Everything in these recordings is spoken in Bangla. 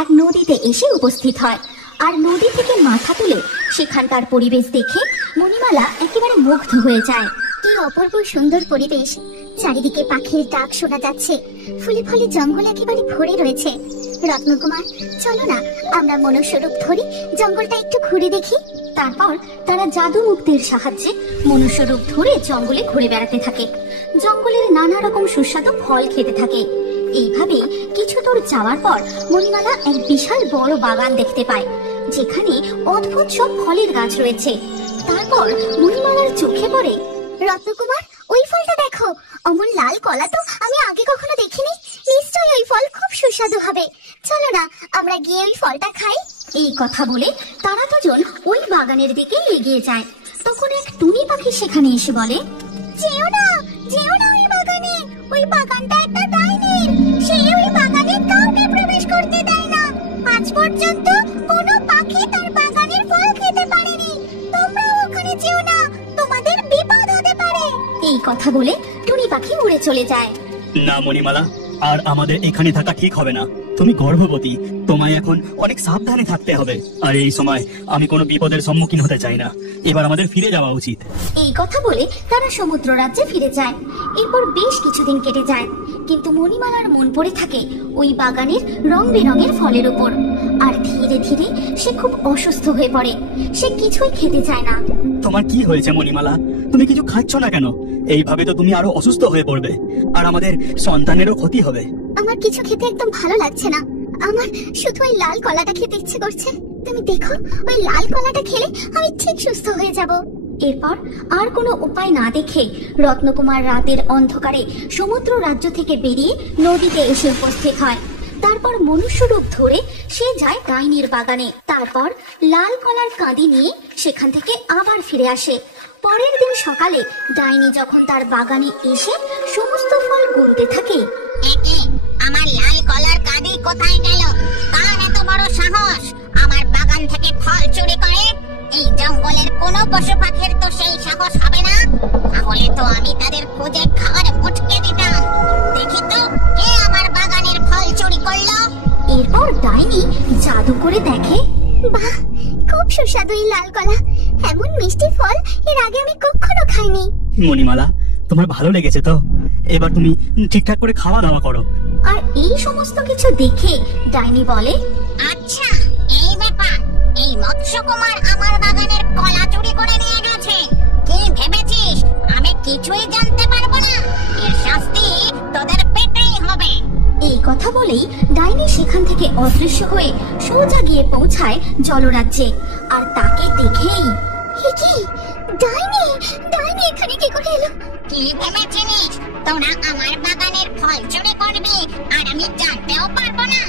এক নদীতে এসে উপস্থিত হয়। আর নদী থেকে মাথা তুলে সেখানকার পরিবেশ দেখে মণিমালা একেবারে মুগ্ধ হয়ে যায়। কি অপূর্ব সুন্দর পরিবেশ, চারিদিকে পাখির ডাক শোনা যাচ্ছে, ফুলে ফলে জঙ্গল একেবারে ভরে রয়েছে। রত্নকুমার, চলো না আমরা মনুষ্যরূপ ধরে জঙ্গলটা একটু ঘুরে দেখি। তারপর তারা জাদু মুক্তির সাহায্যে মনুষ্যরূপ ধরে জঙ্গলে ঘুরে বেড়াতে থাকে। জঙ্গলের নানা রকম সুস্বাদু ফল খেতে থাকে। এইভাবে কিছু দূর যাওয়ার পর মণিমালা এক বিশাল বড় বাগান দেখতে পায়, যেখানে অদ্ভুত সব ফলের গাছ রয়েছে। তারপর মণিমালার চোখে পড়ে, রত্নকুমার, ওই ফলটা দেখো, অমন লাল কলা তো আমি আগে কখনো দেখিনি। নিশ্চয়ই ওই ফল খুব সুস্বাদু হবে। চলো না আমরা গিয়ে ওই ফলটা খাই। এই কথা বলে তারা দুজন ওই বাগানের দিকে এগিয়ে যায়। তখন এক টুনি পাখি সেখানে এসে বলে, যেও না ওই বাগানে, ওই বাগানটা একটা ডাইনির। সে ওই বাগানে কাউকে প্রবেশ করতে দেয় না। আজ পর্যন্ত কোনো পাখি তার বাগানের ফল খেতে পারেনি। তোমরা ওখানে যেও না, তোমাদের বিপদ হতে পারে। এই কথা বলে টুনি পাখি উড়ে চলে যায়। না মণিমালা, আর আমাদের এখানে থাকা ঠিক হবে না। তুমি গর্ভবতী, তোমায় এখন অনেক সাবধানে থাকতে হবে। আর এই সময় আমি কোনো বিপদের সম্মুখীন হতে চাই না। এবার আমাদের ফিরে যাওয়া উচিত। এই কথা বলে তারা সমুদ্র রাজ্যে ফিরে যায়। এরপর বেশ কিছুদিন কেটে যায়, কিন্তু মণিমালার মন পড়ে থাকে ওই বাগানের রং বেরঙের ফলের উপর। আর ধীরে ধীরে সে খুব অসুস্থ হয়ে পড়ে। সে কিছুই খেতে চায় না। তোমার কি হয়েছে মণিমালা? তুমি কিছু খাচ্ছ না কেন? এইভাবে তো তুমি আরো অসুস্থ হয়ে পড়বে, আর আমাদের সন্তানেরও ক্ষতি হবে। আমার কিছু খেতে একদম ভালো লাগছে না। আমার শুধু ওই লাল কলাটা খেতে ইচ্ছে করছে। তুমি দেখো, ওই লাল কলাটা খেলে আমি ঠিক সুস্থ হয়ে যাব। এরপর আর কোনো উপায় না দেখে রত্নকুমার রাতের অন্ধকারে সমুদ্র রাজ্য থেকে বেরিয়ে নদীতে এসে উপস্থিত হয়। তারপর মনুষ্য রূপ ধরে সে যায় ডাইনির বাগানে। তারপর লাল কলার কাঁদি নিয়ে সেখান থেকে আবার ফিরে আসে। পরের দিন সকালে ডাইনি যখন তার বাগানে এসে সমস্ত ফল গুনতে থাকে, একে আমার লাল কলার কাঁদি কোথায় গেল? কার এত বড় সাহস আমার বাগান থেকে ফল চুরি করে? এই জঙ্গলের কোনো পশু পাখির তো সেই সাহস হবে না। তাহলে তো আমি তাদের খুঁজে খাবার মুটকে দিতাম। দেখি তো কে আমার বাগানের ফল চুরি করলো। এরপর ডাইনি জাদু করে দেখে, বাহ, খুব সুস্বাদু এই লাল কলা। এমন মিষ্টি ফল এর আগে আমি কখনো খাইনি। মণিমালা, তোমার ভালো লেগেছে তো? এবার তুমি ঠিকঠাক করে খাওয়া দাওয়া করো। আর এই সমস্ত কিছু দেখে ডাইনি বলে, আচ্ছা এই ব্যাপার, এই মৎস্যকুমার আমার বাগানের কলা চুরি করে নিয়ে গেছে। কি ভেবেছিস আমি কিছুই জানতে পারবো না? এর শাস্তি তোদের পেতেই হবে। এই কথা বলেই ডাইনি সেখান থেকে অদৃশ্য হয়ে সোজা গিয়ে পৌঁছায় জলরাজ্যে। আর তাকে দেখেই, কি ডাইনি এখানে কি করে এলো? কি ভেবেছিস তোরা আমার বাগানের ফল চুরি করবি আর আমি জানতেও পারবো না?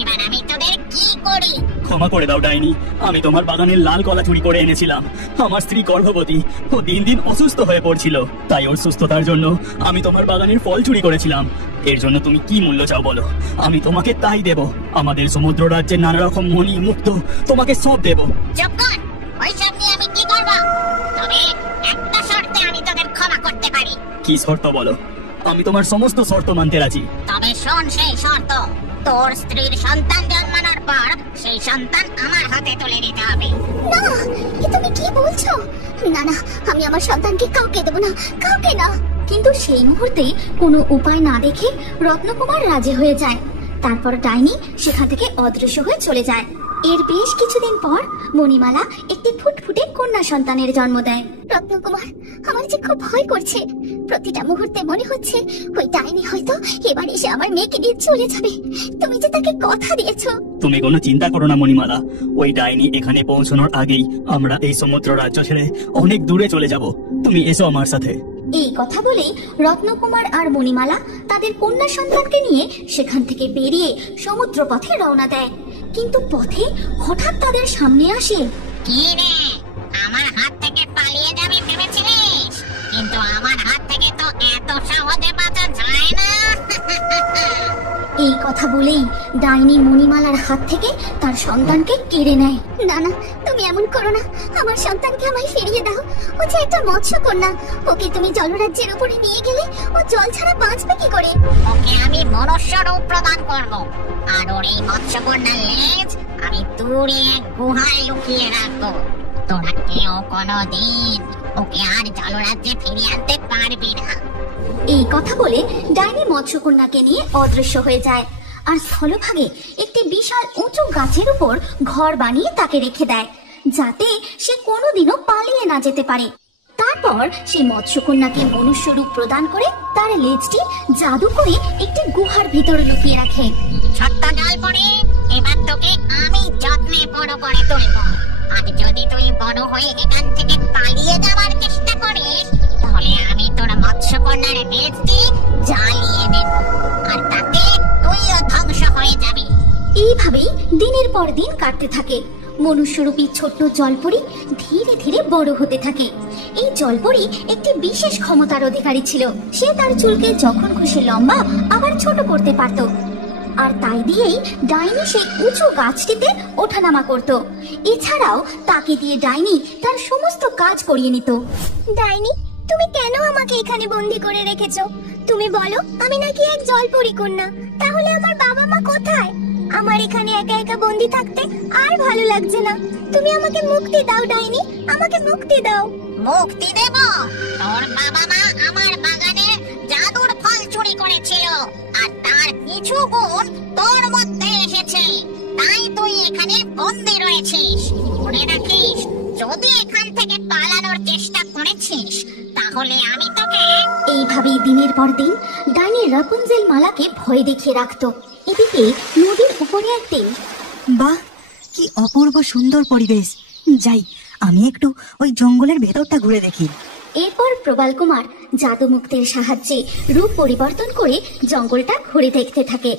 এবার আমি তোদের কি করি। ক্ষমা করে দাও ডাইনি, আমি তোমার বাগানের লাল কলা চুরি করে এনেছিলাম। আমার স্ত্রী গর্ভবতী, ও দিন দিন অসুস্থ হয়ে পড়ছিল, তাই ওর সুস্থতার জন্য আমি তোমার বাগানের ফল চুরি করেছিলাম। এর জন্য তুমি কি মূল্য চাও বলো, আমি তোমাকে তাই দেব। আমাদের সমুদ্র রাজ্যের নানা রকম মণি মুক্ত তোমাকে সব দেব। চুপ কর, ওইসব নিয়ে আমি কি করবো? তবে একটা শর্তে আমি তোদের ক্ষমা করতে পারি। কি শর্ত বলো? আমি তোমার সমস্ত শর্ত মানতে রাজি। তবে শোন সেই শর্ত, তোর স্ত্রীর সন্তান জন্মানোর পর সেই সন্তান আমার হাতে তুলে দিতে হবে। না, এ তুমি কি বলছো? না না, আমি আমার সন্তানকে কাউকে দেব না, কাউকে না। কিন্তু সেই মুহূর্তে কোনো উপায় না দেখে রত্নকুমার রাজি হয়ে যায়। তারপর ডাইনি সেখান থেকে অদৃশ্য হয়ে চলে যায়। এর বেশ কিছুদিন পর মণিমালা একটি ফুটফুটে কন্যা সন্তানের জন্ম দেয়। রত্নকুমার, আমার যে খুব ভয় করছে। প্রতিটা মুহূর্তে মনে হচ্ছে ওই ডাইনি হয়তো এবার এসে আমার মেয়েকে নিয়ে চলে যাবে। তুমি যে তাকে কথা দিয়েছো। তুমি কোনো চিন্তা করো না মণিমালা, ওই ডাইনি এখানে পৌঁছানোর আগেই আমরা এই সমুদ্র রাজ্য ছেড়ে অনেক দূরে চলে যাব। তুমি এসো আমার সাথে। এই কথা বলে রত্নকুমার আর মণিমালা তাদের কন্যা সন্তানকে নিয়ে সেখান থেকে বেরিয়ে সমুদ্র পথে রওনা দেয়। কিন্তু পথে হঠাৎ তাদের সামনে আসে, কি রে, আমার হাত থেকে পালিয়ে যাবি ভেবেছিলিস? কিন্তু আমার হাত থেকে তো এত সহজে বাঁচা যায় না। এই কথা বলেই ডাইনি মণিমালার হাত থেকে তার সন্তানকে কেড়ে নেয়। না না, তুমি এমন করো না, আমার সন্তানকে আমায় ফিরিয়ে দাও। ও যে একটা মৎস্যকন্যা, ওকে তুমি জলরাজ্যের উপরে নিয়ে গেলে ও জল ছাড়া বাঁচবে কি করে? ওকে আমি মনুষ্য রূপ প্রদান করব, আর ওর এই মৎস্যকন্যার লেজ আমি দূরে এক গুহায় লুকিয়ে রাখবো। তোরা কেউ কোনোদিন ওকে আর জলরাজ্যে ফিরিয়ে আনতে পারবি না। এই কথা বলে ডাইনি মৎস্যকন্যাকে নিয়ে অদৃশ্য হয়ে যায় আর স্থলভাগে একটি বিশাল উঁচু গাছের উপর ঘর বানিয়ে তাকে রেখে দেয়, যাতে সে কোনোদিনও পালিয়ে না যেতে পারে। তারপর সেই মৎস্যকন্যাকে মনুষ্য রূপ প্রদান করে তার লেজটি জাদু করে একটি গুহার ভিতরে লুকিয়ে রাখে। ছোট্ট জলপরি, এবার তোকে আমি যত্নে বড় করে তুলব। আর যদি তুই বড় হয়ে এখান থেকে পালিয়ে যাওয়ার চেষ্টা করিস, তাহলে আমি তোর মৎস্যকন্যার লেজটি জ্বালিয়ে দেব, আর তাতে তুইও ধ্বংস হয়ে যাবি। এইভাবেই দিনের পর দিন কাটতে থাকে। মনুষ্যরূপী ছোট্ট জলপরি ধীরে ধীরে বড় হতে থাকে। এই জলপরি একটি বিশেষ ক্ষমতার অধিকারী ছিল। সে তার চুলকে যখন খুশি লম্বা আবার ছোট করতে পারত, আর তাই দিয়েই ডাইনি সেই উঁচু গাছটিতে ওঠানামা করত। এছাড়াও তাকে দিয়ে ডাইনি তার সমস্ত কাজ করিয়ে নিত। ডাইনি, তুমি কেন আমাকে এখানে বন্দি করে রেখেছো? তুমি বলো, আমি নাকি এক জলপরি কন্যা, তাহলে আমার বাবা মা কোথায়? আমার এখানে একা একা বন্দি থাকতে আর ভালো লাগছে না। তুমি আমাকে মুক্তি দাও ডাইনি, আমাকে মুক্তি দাও। মুক্তি দেব? তোর বাবা মা আমার বাগানে জাদুর ফল চুরি করেছিল, আর তার কিছু গুণ তোর মধ্যে এসেছে, তাই তুই এখানে বন্দী রয়েছিস। মনে রাখিস, যদি এখান থেকে পালানোর চেষ্টা করেছিস, তাহলে আমি তোকে। এইভাবেই দিনের পর দিন ডাইনি রাপুনজেল মালাকে ভয় দেখিয়ে রাখত। এদিকে নদীর উপরে একদিন, বাহ, কি অপূর্ব সুন্দর পরিবেশ। যাই, আমি একটু ওই জঙ্গলের ভেতরটা ঘুরে দেখি। এরপর প্রবাল কুমার জাদুমুক্তের সাহায্যে রূপ পরিবর্তন করে জঙ্গলটা ঘুরে দেখতে থাকে।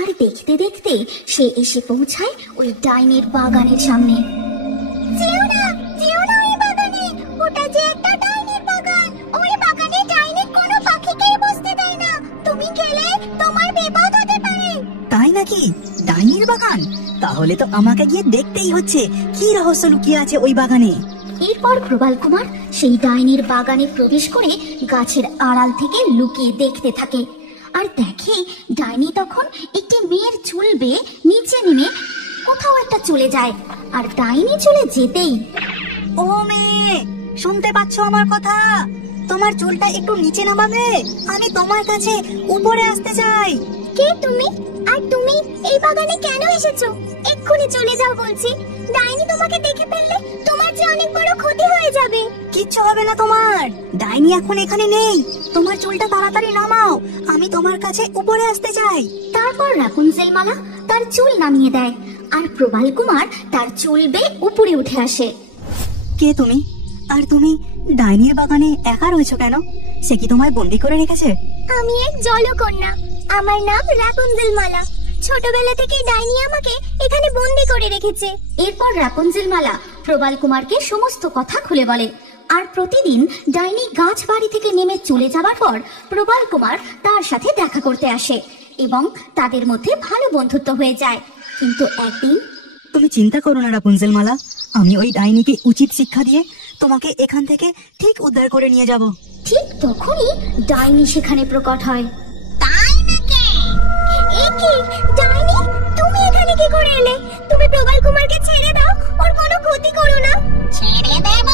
আর দেখতে দেখতে সে এসে পৌঁছায় ওই ডাইনির বাগানের সামনে। যেও না, যেও না ওই বাগানে, ওটা যে একটা ডাইনির বাগান। ওই বাগানে ডাইনি কোনো পাখিকেই বসতে দেয় না, তুমি গেলে তোমার বিপদ হতে পারে। তাই নাকি? ডাইনির বাগান? তাহলে তো আমাকে গিয়ে দেখতেই হচ্ছে কি রহস্য লুকিয়ে আছে ওই বাগানে। এরপর প্রবাল কুমার সেই ডাইনির বাগানে প্রবেশ করে গাছের আড়াল থেকে লুকিয়ে দেখতে থাকে। আর দেখে ডাইনি তখন একটি মেয়ের চুল বেয়ে নিচে নেমে কোথাও একটা চলে যায়। আর ডাইনি চলে যেতেই, ও মেয়ে, শুনতে পাচ্ছ আমার কথা? তোমার চুলটা একটু নিচে নামাবে, আমি তোমার কাছে উপরে আসতে চাই। কে তুমি? আর তুমি এই বাগানে কেন এসেছো? এক্ষুনি চলে যাও বলছি। ডাইনি তোমাকে দেখে ফেললে তোমার যে অনেক বড় ক্ষতি হয়ে যাবে। কিচ্ছু হবে না তোমার, ডাইনি এখন এখানে নেই। তোমার চুলটা তাড়াতাড়ি নামাও, আমি তোমার কাছে উপরে আসতে চাই। তারপর রাপুনজেল মালা তার চুল নামিয়ে দেয়, আর প্রবাল কুমার তার চুল বেয়ে উপরে উঠে আসে। কে তুমি? আর তুমি ডাইনির বাগানে একা রয়েছো কেন? সে কি তোমায় বন্দি করে রেখেছে? আমি এক জলকন্যা, আমার নাম রাপুনজেল মালা। ছোটবেলা থেকে ডাইনি আমাকে এখানে বন্দি করে রেখেছে। এরপর রাপুনজেল মালা প্রবাল কুমারকে সমস্ত কথা খুলে বলে। আর প্রতিদিন ডাইনি গাছ বাড়ি থেকে নেমে চলে যাবার পর প্রবাল কুমার তার সাথে দেখা করতে আসে এবং তাদের মধ্যে ভালো বন্ধুত্ব হয়ে যায়। কিন্তু একদিন, তুমি চিন্তা করো না রাপুনজেল মালা, আমি ওই ডাইনিকে উচিত শিক্ষা দিয়ে তোমাকে এখান থেকে ঠিক উদ্ধার করে নিয়ে যাব। ঠিক তখনই ডাইনি সেখানে প্রকট হয়। তাই নাকি? এ কি ডাইনি, তুমি এখানে কি করে এলে? তুমি প্রবাল কুমারকে ছেড়ে দাও, ওর কোনো ক্ষতি করো না। ছেড়ে দেব?